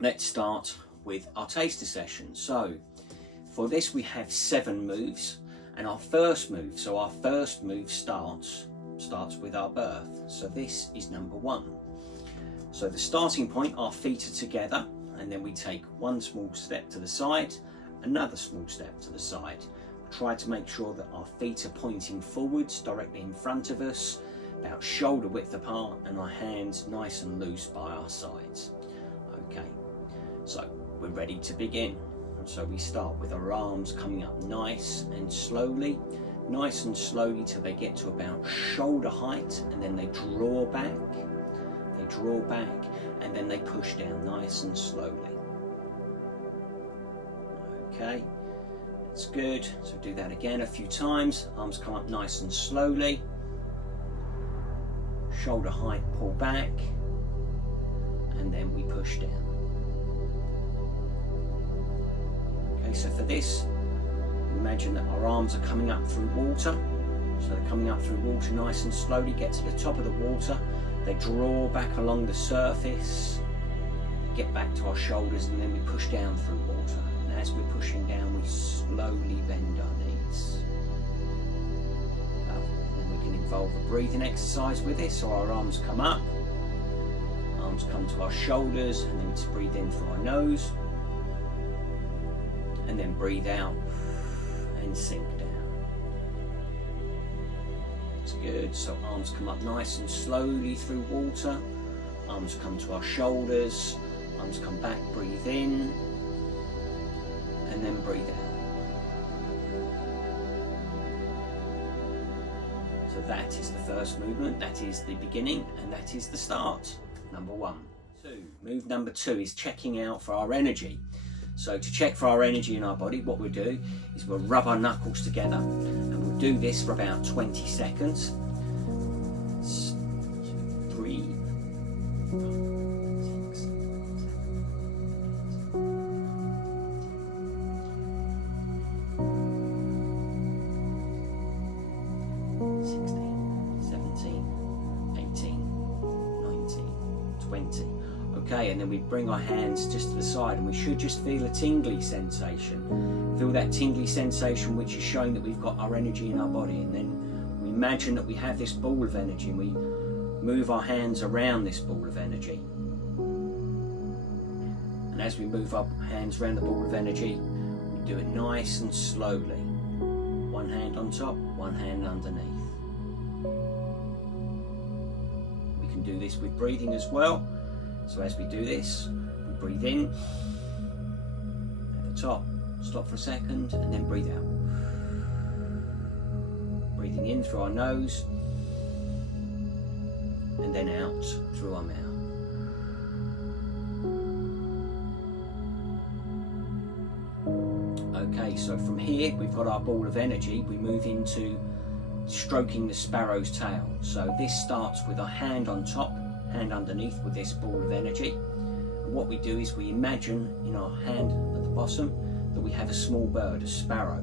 let's start with our taster session. So for this we have 7 moves, and our first move starts with our birth. So this is number 1. So the starting point, our feet are together, and then we take one small step to the side, another small step to the side. Try to make sure that our feet are pointing forwards, directly in front of us, about shoulder width apart, and our hands nice and loose by our sides. Okay, so we're ready to begin. So we start with our arms coming up nice and slowly till they get to about shoulder height, and then they draw back, and then they push down nice and slowly. Okay, that's good. So do that again a few times. Arms come up nice and slowly, shoulder height, pull back, and then we push down. Okay, so for this, imagine that our arms are coming up through water. So they're coming up through water nice and slowly, get to the top of the water, they draw back along the surface, get back to our shoulders, and then we push down through water. And as we're pushing down, we slowly bend our knees. And we can involve a breathing exercise with this. So our arms come up, arms come to our shoulders, and then to breathe in through our nose, and then breathe out and sink down. That's good. So arms come up nice and slowly through water, arms come to our shoulders, arms come back, breathe in, and then breathe out. So that is the first movement, that is the beginning, and that is the start, number 1. Move number 2 is checking out for our energy. So to check for our energy in our body, what we'll do is we'll rub our knuckles together, and we'll do this for about 20 seconds. 3, 5, 6, 16, 17, 18, 19, 20. Okay, and then we bring our hands just to the side, and we should just feel a tingly sensation. Feel that tingly sensation, which is showing that we've got our energy in our body. And then we imagine that we have this ball of energy, and we move our hands around this ball of energy. And as we move our hands around the ball of energy, we do it nice and slowly. One hand on top, one hand underneath. We can do this with breathing as well. So as we do this, we breathe in at the top, stop for a second, and then breathe out. Breathing in through our nose, and then out through our mouth. Okay, so from here, we've got our ball of energy. We move into stroking the sparrow's tail. So this starts with our hand on top, hand underneath with this ball of energy. And what we do is we imagine in our hand at the bottom that we have a small bird, a sparrow.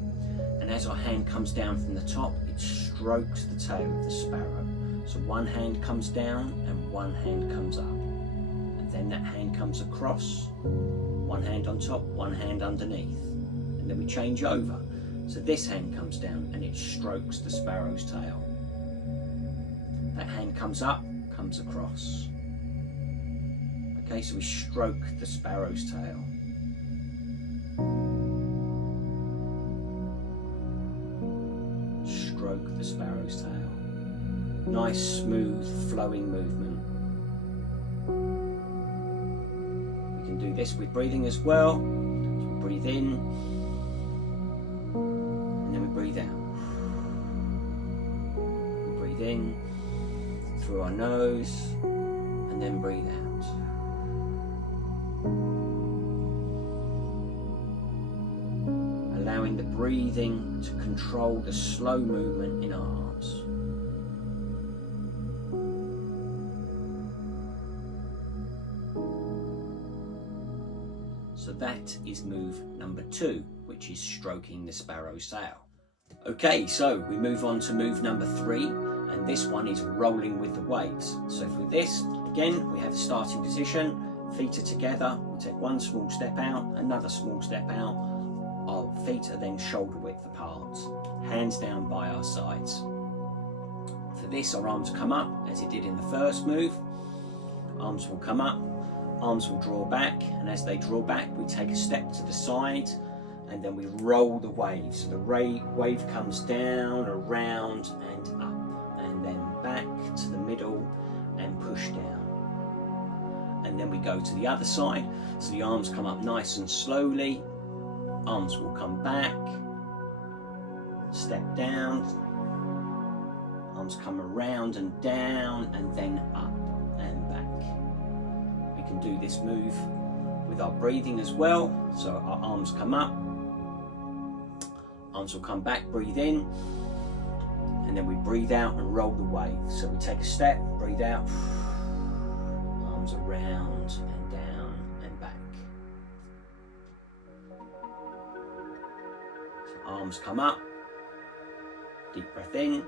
And as our hand comes down from the top, it strokes the tail of the sparrow. So one hand comes down and one hand comes up. And then that hand comes across, one hand on top, one hand underneath. And then we change over. So this hand comes down and it strokes the sparrow's tail. That hand comes up, comes across. Okay, so we stroke the sparrow's tail. Stroke the sparrow's tail. Nice, smooth, flowing movement. We can do this with breathing as well. So we breathe in, and then we breathe out. We breathe in through our nose, and then breathe out. Allowing the breathing to control the slow movement in our arms. So that is move number 2, which is stroking the sparrow's tail. Okay, so we move on to move number 3, and this one is rolling with the waves. So for this, again, we have the starting position, feet are together, we take one small step out, another small step out, our feet are then shoulder width apart, hands down by our sides. For this, our arms come up as it did in the first move. Arms will come up, arms will draw back, and as they draw back, we take a step to the side, and then we roll the wave. So the wave comes down, around, and up, and then back to the middle and push down. And then we go to the other side. So the arms come up nice and slowly, arms will come back, step down, arms come around and down, and then up and back. We can do this move with our breathing as well. So our arms come up, arms will come back, breathe in, and then we breathe out and roll the wave. So we take a step, breathe out, arms around and down and back. So arms come up, deep breath in,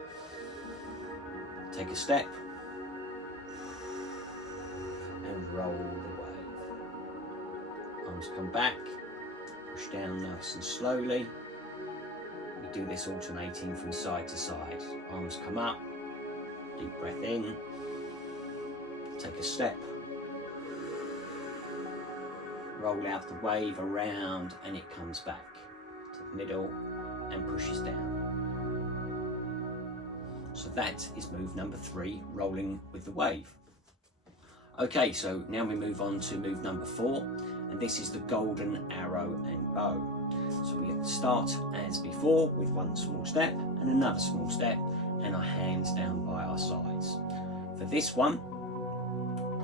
take a step, and roll the wave. Arms come back, push down nice and slowly. We do this alternating from side to side. Arms come up, deep breath in, take a step, roll out the wave around, and it comes back to the middle and pushes down. So that is move number 3, rolling with the wave. Okay, so now we move on to move number 4, and this is the golden arrow and bow. So we start as before with one small step and another small step, and our hands down by our sides. For this one,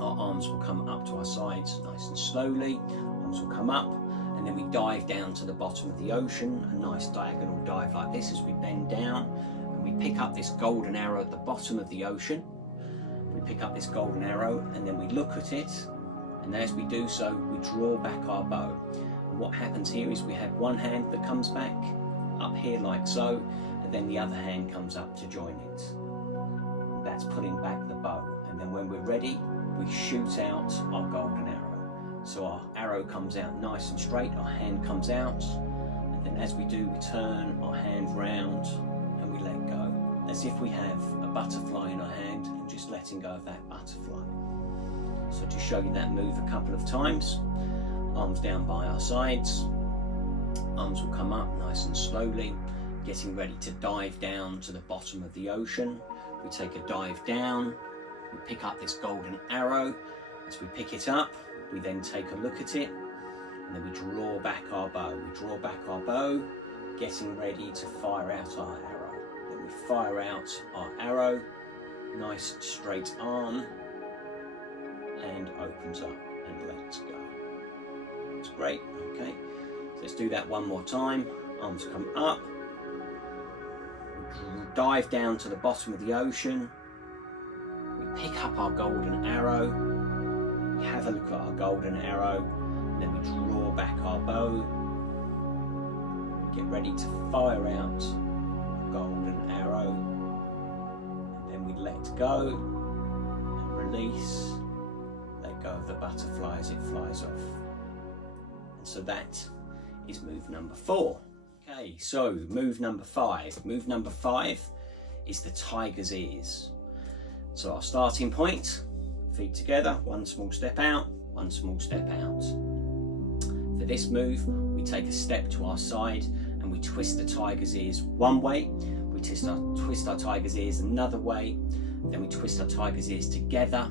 our arms will come up to our sides nice and slowly, arms will come up, and then we dive down to the bottom of the ocean, a nice diagonal dive like this as we bend down, and we pick up this golden arrow at the bottom of the ocean. We pick up this golden arrow, and then we look at it, and as we do so, we draw back our bow. And what happens here is we have one hand that comes back up here like so, and then the other hand comes up to join it. That's pulling back the bow, and then when we're ready, we shoot out our golden arrow. So our arrow comes out nice and straight, our hand comes out, and then as we do, we turn our hand round and we let go, as if we have a butterfly in our hand and just letting go of that butterfly. So to show you that move a couple of times, arms down by our sides, arms will come up nice and slowly, getting ready to dive down to the bottom of the ocean. We take a dive down, we pick up this golden arrow. As we pick it up, we then take a look at it, and then we draw back our bow. We draw back our bow, getting ready to fire out our arrow. Then we fire out our arrow, nice straight arm, and opens up and lets go. That's great, okay. So let's do that one more time. Arms come up, dive down to the bottom of the ocean, we pick up our golden arrow, we have a look at our golden arrow, and then we draw back our bow, we get ready to fire out our golden arrow, and then we let go and release, let go of the butterfly as it flies off. And so that is move number 4. Okay, so move number 5. Move number 5 is the tiger's ears. So our starting point, feet together, one small step out, one small step out. For this move, we take a step to our side and we twist the tiger's ears one way, we twist our tiger's ears another way, then we twist our tiger's ears together,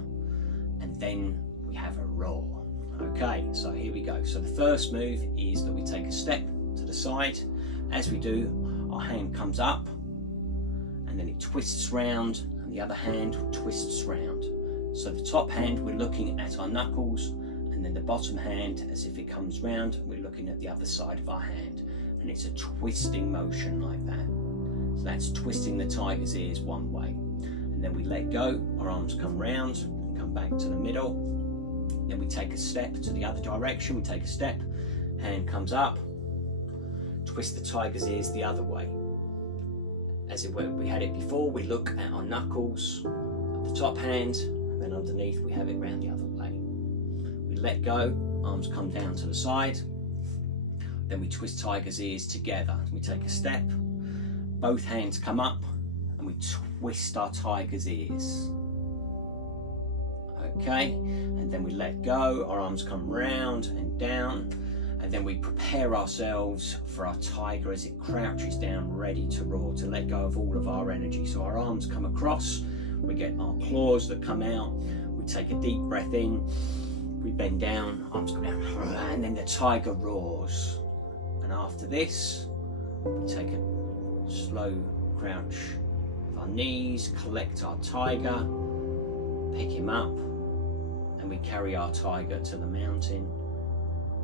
and then we have a roar. Okay, so here we go. So the first move is that we take a step to the side. As we do, our hand comes up, and then it twists round, and the other hand twists round. So the top hand, we're looking at our knuckles, and then the bottom hand, as if it comes round, we're looking at the other side of our hand. And it's a twisting motion like that. So that's twisting the tiger's ears one way. And then we let go, our arms come round, and come back to the middle. Then we take a step to the other direction, we take a step, hand comes up, twist the tiger's ears the other way. As we had it before, we look at our knuckles, at the top hand, and then underneath we have it round the other way. We we let go, arms come down to the side. Then we twist tiger's ears together. We take a step, both hands come up, and we twist our tiger's ears. Okay, and then we let go, our arms come round and down, and then we prepare ourselves for our tiger as it crouches down, ready to roar, to let go of all of our energy. So our arms come across, we get our claws that come out, we take a deep breath in, we bend down, arms come down, and then the tiger roars. And after this, we take a slow crouch with our knees, collect our tiger, pick him up, and we carry our tiger to the mountain,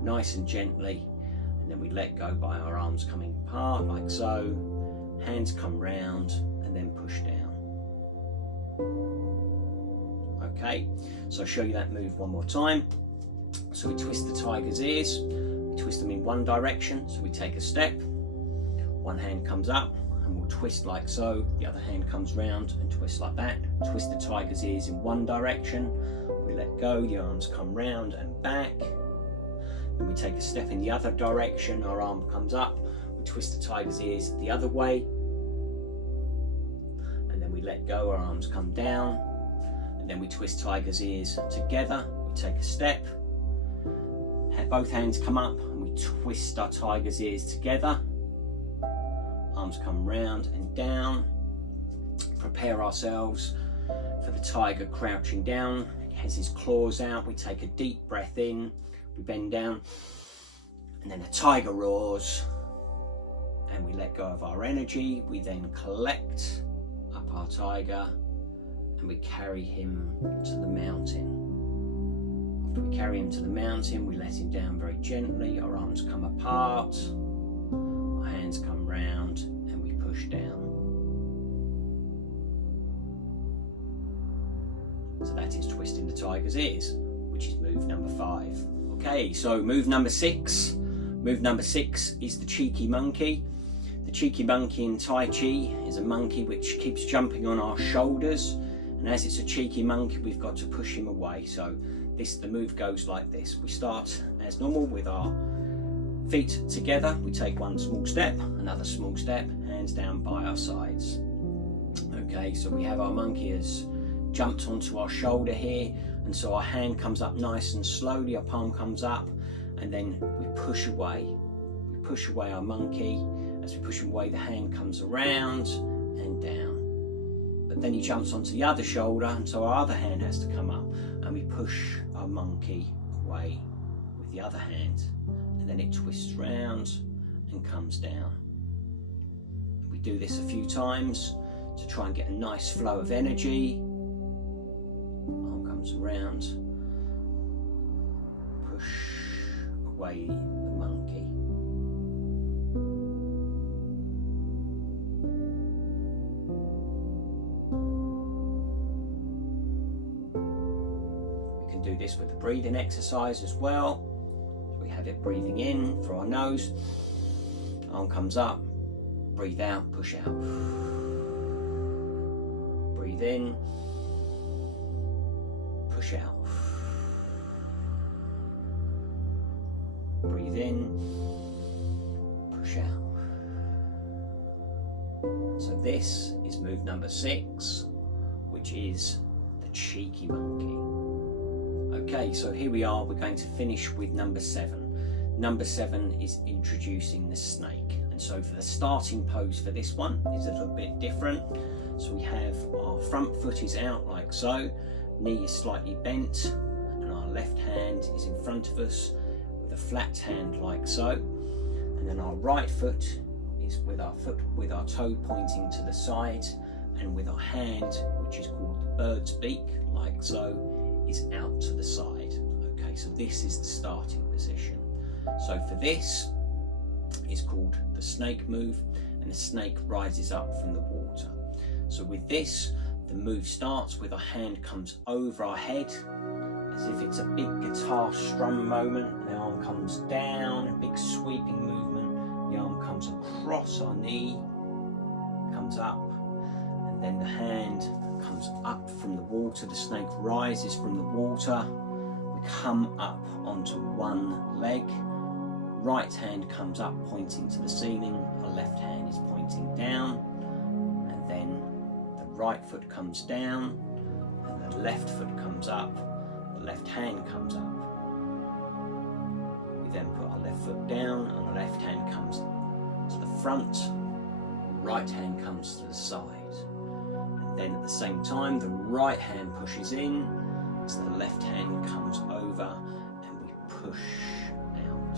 nice and gently, and then we let go by our arms coming apart like so, hands come round, and then push down. Okay, so I'll show you that move one more time. So we twist the tiger's ears, we twist them in one direction, so we take a step, one hand comes up, and we'll twist like so, the other hand comes round and twist like that. Twist the tiger's ears in one direction, we let go, the arms come round and back. Then we take a step in the other direction, our arm comes up, we twist the tiger's ears the other way, and then we let go, our arms come down, and then we twist tiger's ears together. We take a step, both hands come up, and we twist our tiger's ears together. Arms come round and down. Prepare ourselves for the tiger crouching down. He has his claws out. We take a deep breath in, we bend down, and then the tiger roars, and we let go of our energy. We then collect up our tiger, and we carry him to the mountain. After we carry him to the mountain, we let him down very gently. Our arms come apart, our hands come round, and we push down. So that is twisting the tiger's ears, which is move number 5. Okay, so move number 6. Move number 6 is the cheeky monkey. The cheeky monkey in Tai Chi is a monkey which keeps jumping on our shoulders, and as it's a cheeky monkey, we've got to push him away. So the move goes like this. We start as normal with our feet together. We take one small step, another small step, hands down by our sides. Okay, so we have our monkey has jumped onto our shoulder here, and so our hand comes up nice and slowly, our palm comes up, and then we push away. We push away our monkey. As we push him away, the hand comes around and down. But then he jumps onto the other shoulder, and so our other hand has to come up, and we push our monkey away with the other hand, and then it twists round and comes down. We do this a few times to try and get a nice flow of energy. Arm comes around, push away the monkey. Do this with the breathing exercise as well. We have it breathing in for our nose, arm comes up, breathe out, push out. Breathe in, push out. Breathe in, push out. So this is move number 6, which is the cheeky monkey. Okay, so here we are, we're going to finish with number 7. Number 7 is introducing the snake. And so for the starting pose for this one is a little bit different. So we have our front foot is out like so, knee is slightly bent, and our left hand is in front of us with a flat hand like so. And then our right foot is with our toe pointing to the side, and with our hand, which is called the bird's beak, like so, is out to the side. Okay, so this is the starting position. So for this, it's called the snake move, and the snake rises up from the water. So with this, the move starts with our hand comes over our head, as if it's a big guitar strum moment. The arm comes down, a big sweeping movement. The arm comes across our knee, comes up, and then the hand comes up from the water. The snake rises from the water. We come up onto one leg. Right hand comes up pointing to the ceiling, our left hand is pointing down, and then the right foot comes down and the left foot comes up, the left hand comes up. We then put our left foot down and the left hand comes to the front, right hand comes to the side. And then at the same time the right hand pushes in, so the left hand comes over and we push out.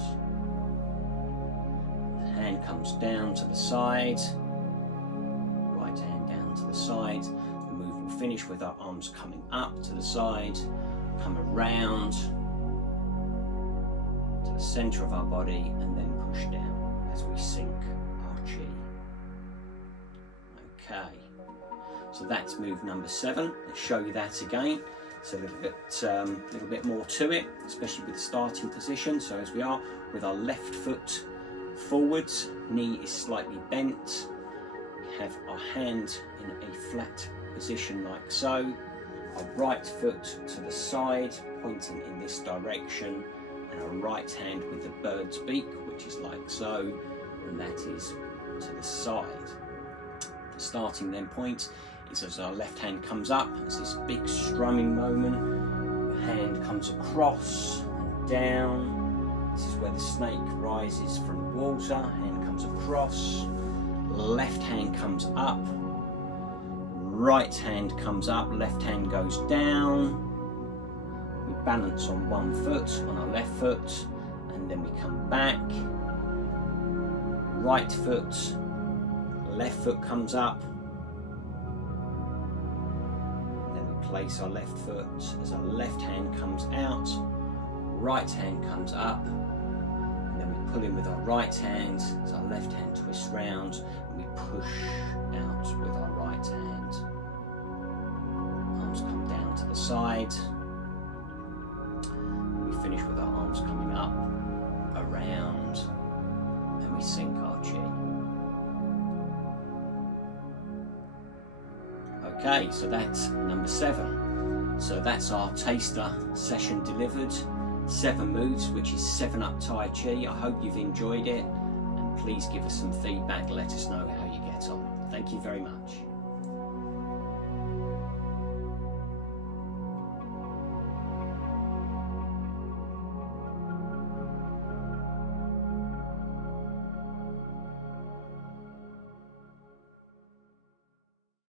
The hand comes down to the side, right hand down to the side. The move will finish with our arms coming up to the side, come around to the centre of our body and then push down as we sink our chi. Okay, so that's move number 7. Let's show you that again. It's a little bit more to it, especially with the starting position. So as we are with our left foot forwards, knee is slightly bent. We have our hand in a flat position like so. Our right foot to the side, pointing in this direction, and our right hand with the bird's beak, which is like so, and that is to the side. The starting then point is as our left hand comes up, it's this big strumming moment. The hand comes across and down. This is where the snake rises from the water. Hand comes across, left hand comes up, right hand comes up, left hand goes down. We balance on one foot, on our left foot, and then we come back. Right foot, left foot comes up. Place our left foot as our left hand comes out, right hand comes up, and then we pull in with our right hand as our left hand twists round, and we push out with our right hand. Arms come down to the side. We finish with our arms coming up, around, and we sink our chi. Okay, so that's number 7. So that's our taster session delivered. 7 moves, which is 7 up Tai Chi. I hope you've enjoyed it, and please give us some feedback. Let us know how you get on. Thank you very much.